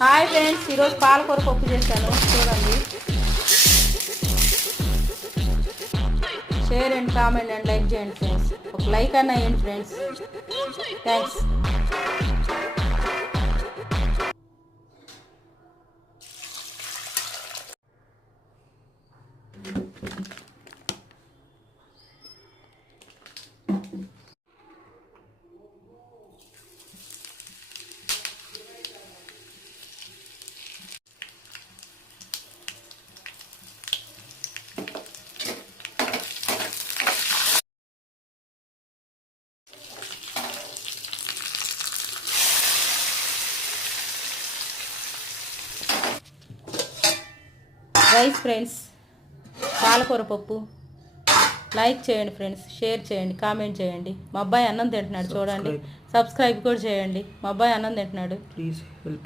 Hi friends, ఈరోజు పాలకూర పప్పు చేశాను. చూడండి, share and comment and like చేయండి ఫ్రెండ్స్. ఒక లైక్ అన్న వేయండి ఫ్రెండ్స్. థ్యాంక్స్. రైస్ ఫ్రెండ్స్, పాలకూర పప్పు. లైక్ చేయండి ఫ్రెండ్స్, షేర్ చేయండి, కామెంట్ చేయండి. మా అబ్బాయి అన్నం తింటున్నాడు చూడండి. సబ్స్క్రైబ్ కూడా చేయండి. మా అబ్బాయి అన్నం తింటున్నాడు. Please help.